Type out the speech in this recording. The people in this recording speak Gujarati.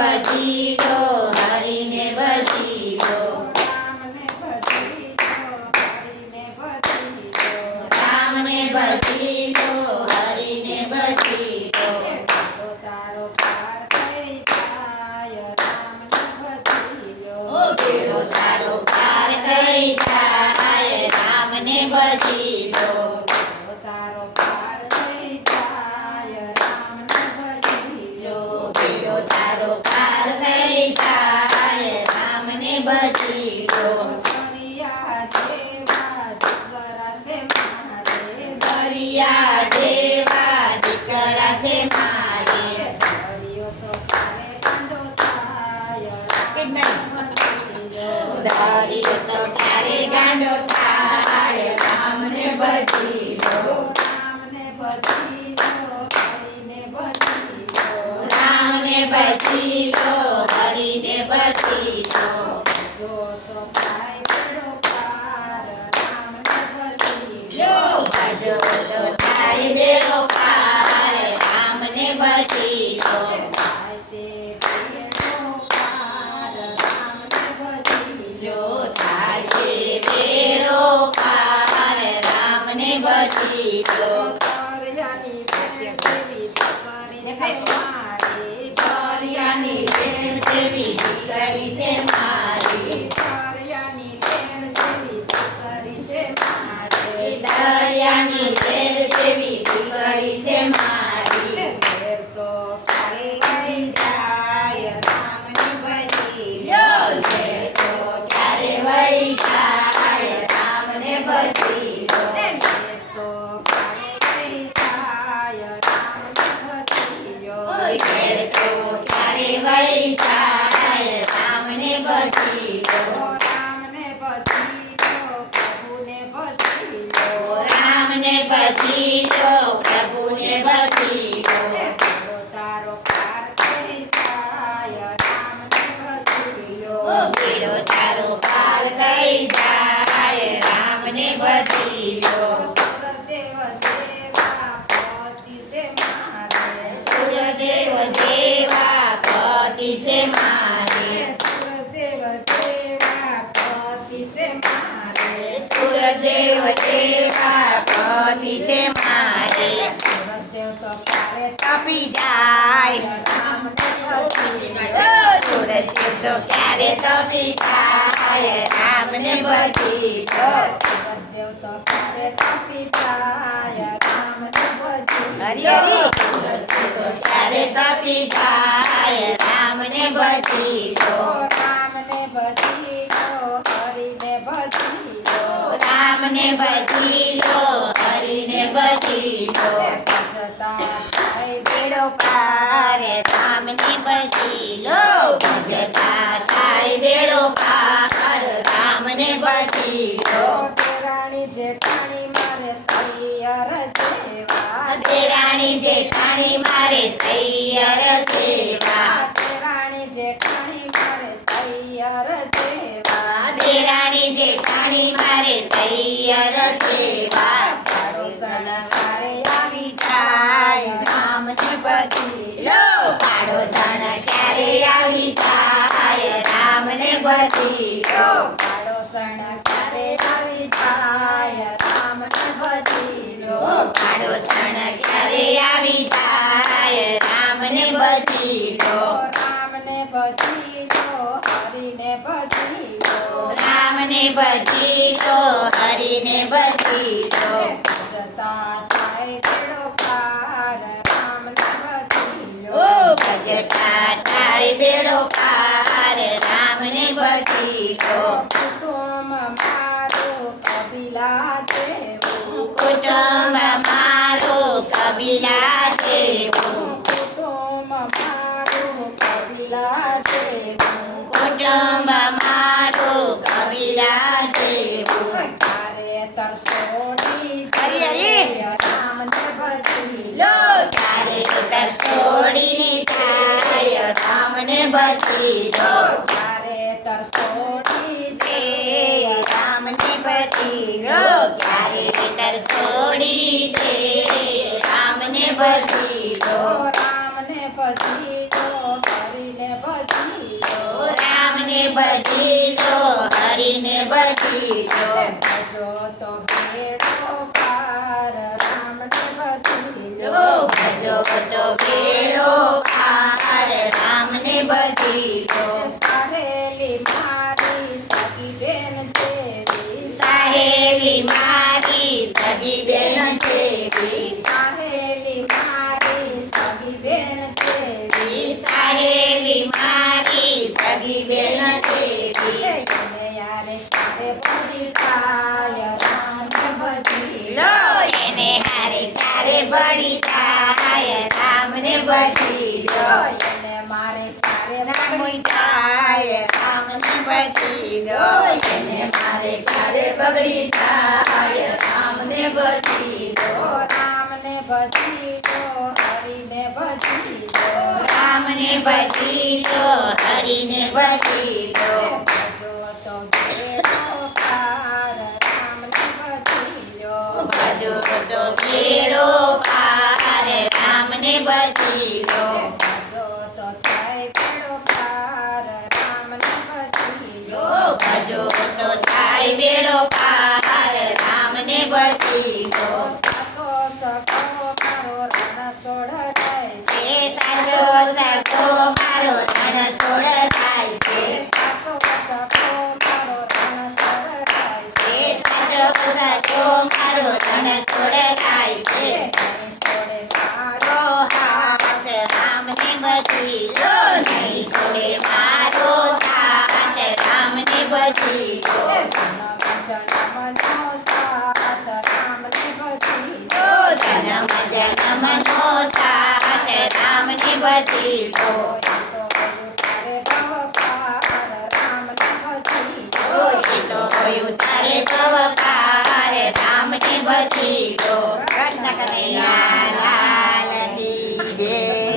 ભજી લો હરીને ભજી લો રામને ભજી લો હરીને ભજી લો રામને ભજી લો હરીને ભજી લો બેડો તારો પાર થઈ જાય રામને ભજી લો ઓ બેડો તારો પાર થઈ જાય રામને ભજી લો બેડો તારો પાર થઈ જાય રામને ભજી લો લો બેડો તારો પાર થઈ જાય રામને ભજી લો દરિયા જેવા દીકરા છે મારે દરિયા જેવા દીકરા મારે. દરિયો તો ક્યારે ગાંડો થાય રામને ભજી લો રામને ભજી લો હરીને ભજી લો રામને ભજી લો હરીને ભજી લો જો તો થાય બેડો પાર રામને ભજી લો ભજો તો થાય બેડો પાર રામને ભજી લો થાય છે બેડો પાર રામને ભજી લો થાય છે બેડો પાર રામને ભજી લો દરિયાની બેન જેવી દીકરી છે મારી દરિયાની બેન જેવી દીકરી છે મારી દરિયાની બેન જેવી દીકરી છે મારી દરિયાની બેન જેવી દીકરી છે મારી મેર તો કારે ગઈ જાય રામને ભજી લો લે તો ક્યારે વળી જાય રામને ભજી લો મેર તો કારે ગઈ જાય રામને ભજી ઓય ઘેર તો ક્યારે વળી જાય રામને ભજી લો રામને ભજી લો પ્રભુને ભજી લો રામને ભજી લો પ્રભુને ભજી લો બેડો તારો પાર થઈ જાય રામને ભજી લો ઓ બેડો તારો પાર થઈ જાય રામને ભજી લો સુરદેવ જેવા પતિ છે મારે સૂર્યદેવ જેવા પતિ છે મારે. સુરદેવ જેવા પતિ છે મારે. સૂર્યદેવ જેવા પતિ છે મારે. સુરદેવ તો કારે તપી જાય. સૂરજદેવ તો ક્યારે તપી જાય. રામને લો. સુરદેવ તો કારે તપી જાય. રામને ભજી હરી હરી તો ક્યારે તપી જાય. રામને ભજી લો રામને ભજી લો હરિને ભજી લો રામને ભજી લો હરીને ભજી લો જતા બેડો પાર. રામને ભજી લો ભજતા થાય બેડો પાર. રામને ભજી લો રાણી જેઠાણી મારે સૈયર જેવા રાણી જેઠાણી મારે સૈયર જેવા રાણી જેઠાણી મારે સૈયર જેવા દેરાણી જેઠાણી મારે સૈયર જેવા તારો શણગારે આવી જાય રામને ભજી લો પાડોસણ ક્યારે આવી જાય શણગારે આવી જાય રામને ભજી લો પાડોસણ ક્યારે આવી જાય રામને ભજી લો રામને ભજી ભજી લો રામને ભજી લો હરીને ભજી લો જતા થાય બેડો પાર ભજતા બેડો પાર રામને ભજી લો કુટુંબ મારું કબીલા જેવું કુટુંબ મારું કબીલા જેવું કુટુંબ મારું કબીલા જેવું કુટુંબ મારું કબીલા જેવું ક્યારે તરસોડી હરી હરી. રામને ભજી. લો તારે તર છોડીને જાય રામને ભજી. લો. ક્યારે તરસોડી તે રામને ભજી. લો ક્યારે તર છોડી દે રામને ભજી. લો. રામને ભજી. બચી લો હરીને બચી લો ભજો તો ભેડો ભજો તો બળી થાય રામને બધી લો એને મારે તારે રામ જાય રામને બધી લો મારે તારે બગડી જાય રામને બધી લો બધી હરીને બધી લો રામને બધી લો હરીને બધી લો જો તો થાય મેળો Petito.